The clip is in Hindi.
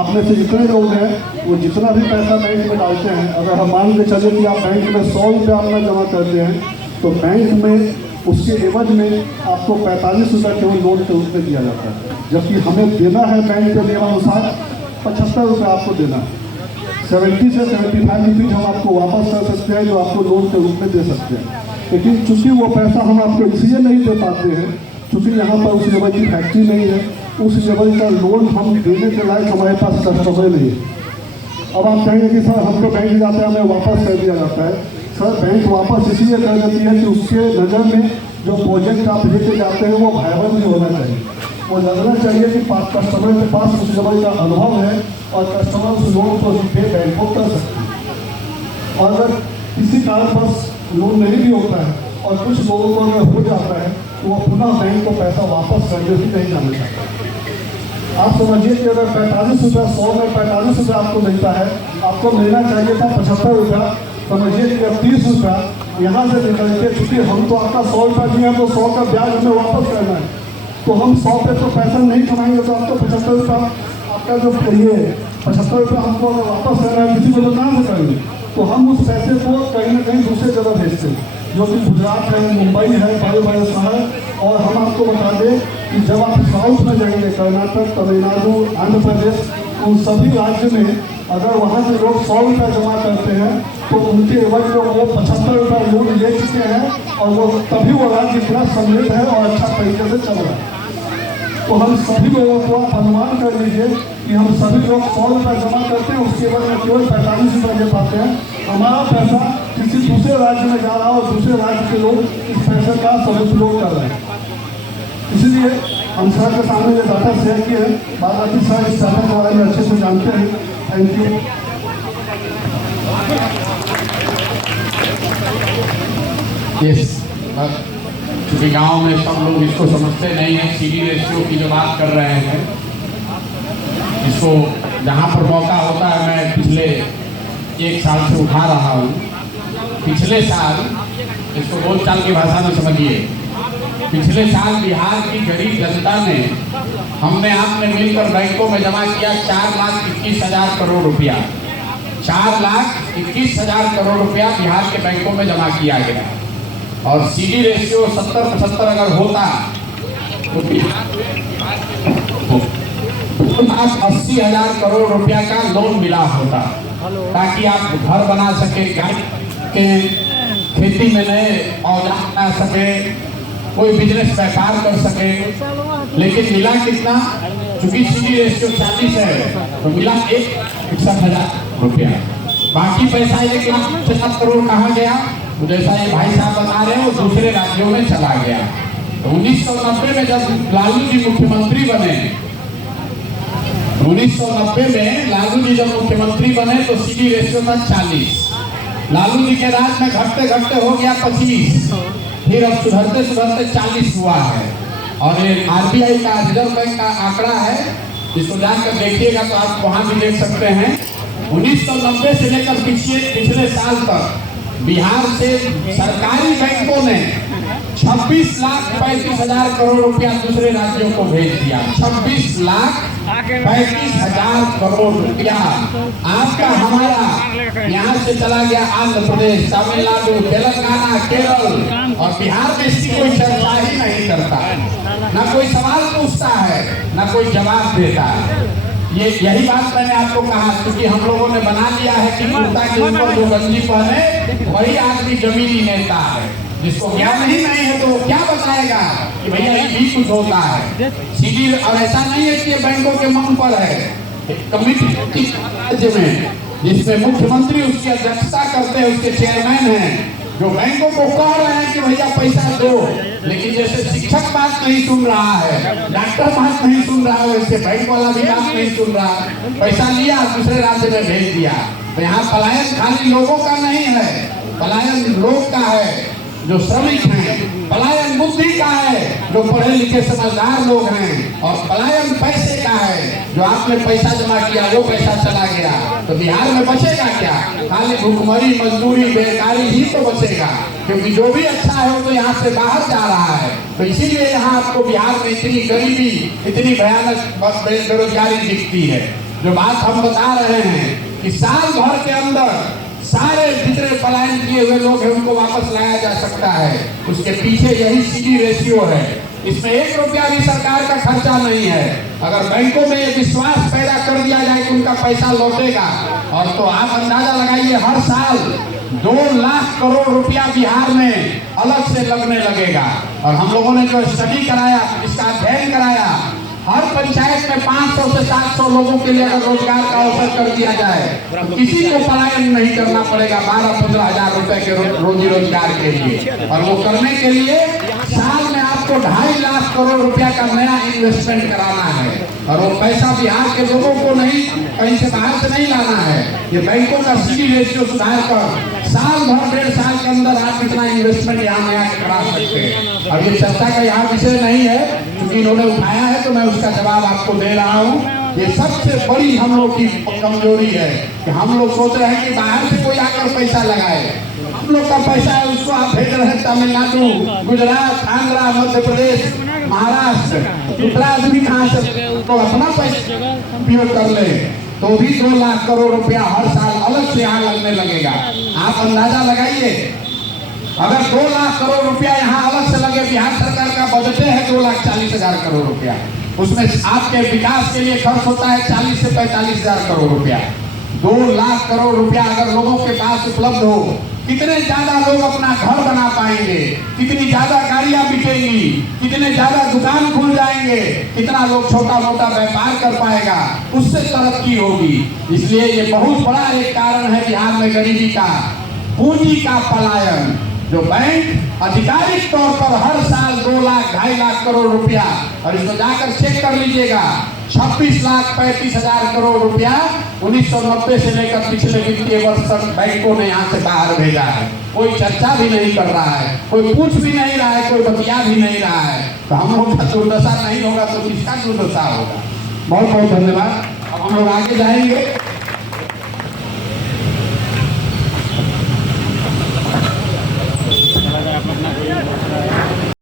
आप में से जितने लोग हैं वो जितना भी पैसा बैंक में डालते हैं, अगर हम मान के चले कि आप बैंक में 100 रुपये अपना जमा करते हैं तो बैंक में उसके एवज में आपको 45 रुपये केवल लोन के रूप में दिया जाता है, जबकि हमें देना है बैंक के नियमानुसार 75 रुपये आपको देना है। 70 से 75 रुपीज़ हम आपको वापस कर सकते हैं, जो आपको लोन के रूप में दे सकते हैं। लेकिन चूँकि वो पैसा हम आपको इसलिए नहीं दे पाते हैं क्योंकि यहाँ पर उस लेवल की फैक्ट्री नहीं है, उस लेवल का लोन हम देने के लायक हमारे पास कस्टमर नहीं है। अब आप कहेंगे कि सर हम तो बैंक जाते हैं हमें वापस कर दिया जाता है। सर बैंक वापस इसलिए कर देती है कि उसके नज़र में जो प्रोजेक्ट आप लेके जाते हैं वो वायबल भी होना चाहिए। वो लगना चाहिए कि कस्टमर के पास उस लेवल का अनुभव है और कस्टमर उस लोन को पे बैंक को कर सकते हैं। और अगर किसी कारणवश लोन नहीं भी होता है और कुछ लोगों को अगर हो जाता है तो वो पुनः बैंक को पैसा वापस करने भी नहीं जाना चाहता। आप समझिए कि अगर 45 रुपये 100 में 45 रुपये आपको मिलता है, आपको मिलना चाहिए था 75 रुपया। समझिए कि 30 रुपया यहाँ से निकल के, चूँकि हम तो आपका 100 रुपया दिए हैं तो 100 का ब्याज हमें वापस करना है, तो हम 100 पे तो पैसा नहीं कमाएंगे, तो आपको 75 रुपया आपका जो ये 75 रुपया हमको अगर वापस करना है किसी को तो कहाँ से करेंगे, तो हम उस पैसे को कहीं ना कहीं दूसरे जगह भेजते हैं, जो कि गुजरात है, मुंबई है, बड़े बड़े शहर। और हम आपको बता दें कि जब आप साउथ में जाएंगे, कर्नाटक, तमिलनाडु, आंध्र प्रदेश, उन सभी राज्य में अगर वहाँ के लोग 100 रुपया जमा करते हैं तो उनके एवज में वो 75 रुपया लोन ले चुके हैं और वो तभी वो राज्य इतना समृद्ध है और अच्छा तरीके से चल रहा है। तो हम सभी लोगों को आप अनुमान कर लीजिए कि हम सभी लोग 100 रुपया जमा करते हैं, उसके एवज में केवल 45 रुपये दे पाते हैं। हमारा पैसा किसी दूसरे राज्य में जा रहा है और दूसरे राज्य के लोग इस पैसे का सदुपयोग कर रहे हैं। इसलिए हम सर के सामने ये डाटा शेयर किए हैं, बाकी सर इस डाटा के बारे में अच्छे से जानते हैं। Thank you. क्योंकि गांव में सब लोग इसको समझते नहीं हैं, सीडी रेशियो की जो बात कर रहे हैं, इसको जहाँ पर मौका होता है मैं पिछले 1 साल से उठा रहा हूँ। पिछले साल, इसको बोलचाल की भाषा में समझिए, पिछले साल बिहार की गरीब जनता ने हमने आपने मिलकर बैंकों में जमा किया 4,21,000 करोड़ रुपया। 4,21,000 करोड़ रुपया बिहार के बैंकों में जमा किया गया और सीडी रेशियो 70-75 अगर होता तो 80,000 करोड़ रुपया का लोन मिला होता, ताकि आप घर बना सके, खेती में नए औजार बना सके, कोई बिजनेस व्यापार कर सके। लेकिन मिला कितना? चूंकि सीडी रेशियो 40 है तो मिला 1,61,000 रुपया। बाकी पैसा 1,50,000 करोड़ कहाँ गया? जैसा ये भाई साहब बता रहे हैं वो दूसरे राज्यों में चला गया। तो 1990 में जब लालू जी मुख्यमंत्री बने, 1990 में लालू जी जब मुख्यमंत्री बने तो सीडी रेशियो था 40। लालू जी के राज में घटते घटते हो गया 25, फिर अब सुधरते सुधरते 40 हुआ है। और ये आरबीआई का, रिजर्व बैंक का आंकड़ा है, इसको जानकर देखिएगा तो आप वहाँ भी देख सकते हैं। 1990 से लेकर पिछले साल तक बिहार से सरकारी बैंकों ने 26,35,000 करोड़ रुपया दूसरे राज्यों को भेज दिया। 26,35,000 करोड़ रुपया आपका हमारा यहाँ से चला गया आंध्र प्रदेश, तमिलनाडु, तेलंगाना, केरल, और बिहार में इसकी कोई चर्चा ही नहीं करता, ना कोई सवाल पूछता है, ना कोई जवाब देता है। यही बात मैंने आपको कहा, क्योंकि हम लोगों ने बना लिया है कि कुर्ता के ऊपर जो गंजी पहने वही आदमी जमीनी नेता है। जिसको ज्ञान ही नहीं है तो वो क्या बताएगा कि भैया ये भी कुछ होता है। सीधी और ऐसा नहीं है कि ये बैंकों के मन पर है, कमिटी राज्य में जिसमें मुख्यमंत्री उसकी अध्यक्षता करते हैं, उसके चेयरमैन हैं, जो बैंकों को कह रहे हैं कि भैया पैसा दो, लेकिन जैसे शिक्षक बात नहीं सुन रहा है, डॉक्टर बात नहीं सुन रहा है, वैसे बैंक वाला भी बात नहीं सुन रहा। पैसा लिया दूसरे राज्य में भेज दिया। तो यहाँ पलायन खाली लोगों का नहीं है, पलायन लोग का है जो श्रमिक हैं, पलायन बुद्धि का है जो पढ़े लिखे समझदार लोग हैं, और पलायन पैसे का है जो आपने पैसा जमा किया वो पैसा चला गया। तो बिहार में बचेगा क्या? खाली भूखमरी, मजदूरी, बेकारी ही तो बचेगा, क्योंकि जो भी अच्छा है वो तो यहाँ से बाहर जा रहा है। तो इसीलिए यहाँ आपको बिहार में इतनी गरीबी, इतनी भयानक बेरोजगारी दिखती है। जो बात हम बता रहे हैं कि साल भर के अंदर सारे जितने पलायन किए हुए लोग हैं उनको वापस लाया जा सकता है। उसके पीछे यही CD रेशियो है। इसमें 1 रुपया भी सरकार का खर्चा नहीं है। अगर बैंकों में ये विश्वास पैदा कर दिया जाए कि उनका पैसा लौटेगा, और तो आप अंदाजा लगाइए हर साल 2 लाख करोड़ रुपया बिहार में अलग से लगने लगेगा। और हम लोगों ने जो स्टडी कराया, इसका अध्ययन कराया, हर पंचायत में 500 से 700 लोगों के लिए अगर रोजगार का अवसर कर दिया जाए तो किसी को पलायन नहीं करना पड़ेगा 12-15 हजार रुपए के रोजी रोजगार के लिए। और वो करने के लिए साल में आपको 2.5 लाख करोड़ रुपया का नया इन्वेस्टमेंट कराना है। और वो पैसा बिहार के लोगों को नहीं, कहीं से बाहर से नहीं लाना है। ये बैंकों का CD रेशियो सुधार कर साल भर 1.5 साल के अंदर आप इतना इन्वेस्टमेंट यहाँ नया करा सकते हैं। अब ये चर्चा का यहाँ विषय नहीं है, क्योंकि इन्होंने उठाया है तो मैं उसका जवाब आपको दे रहा हूँ। ये सबसे बड़ी हम लोग की कमजोरी है कि हम लोग सोच रहे हैं कि बाहर से कोई आकर पैसा लगाए। हम लोग का पैसा है उसको आप भेज रहे हैं तमिलनाडु, गुजरात, आंध्रा, मध्य प्रदेश, महाराष्ट्र, दूसरा आदमी कहाँ से तो अपना पैसा उपयोग कर ले तो भी 2 लाख करोड़ रुपया हर साल अलग से यहाँ लगने लगेगा। आप अंदाजा लगाइए, अगर 2 लाख करोड़ रुपया यहाँ अलग से लगे, बिहार सरकार का बजट है 2,40,000 करोड़ रुपया, उसमें आपके विकास के लिए खर्च होता है 40 से 45,000 करोड़ रुपया। 2 लाख करोड़ रुपया अगर लोगों के पास उपलब्ध हो, कितने ज्यादा लोग अपना घर बना पाएंगे, कितनी ज्यादा गाड़ियां बिकेंगी, कितने ज्यादा दुकान खुल जाएंगे, कितना लोग छोटा मोटा व्यापार कर पाएगा, उससे तरक्की होगी। इसलिए ये बहुत बड़ा एक कारण है बिहार में गरीबी का, पूंजी का पलायन। जो बैंक आधिकारिक तौर पर हर साल 2 लाख 2.5 लाख करोड़ रुपया, और इसको जाकर चेक कर लीजिएगा, 26,35,000 करोड़ रुपया 1990 से लेकर पिछले वित्तीय वर्ष तक बैंकों ने यहाँ से बाहर भेजा है। कोई चर्चा भी नहीं कर रहा है, कोई पूछ भी नहीं रहा है, कोई बतिया भी नहीं रहा है। तो हम लोग का दुर्दशा नहीं होगा तो किसका दुर्दशा होगा। बहुत बहुत धन्यवाद। अब हम लोग आगे जाएंगे।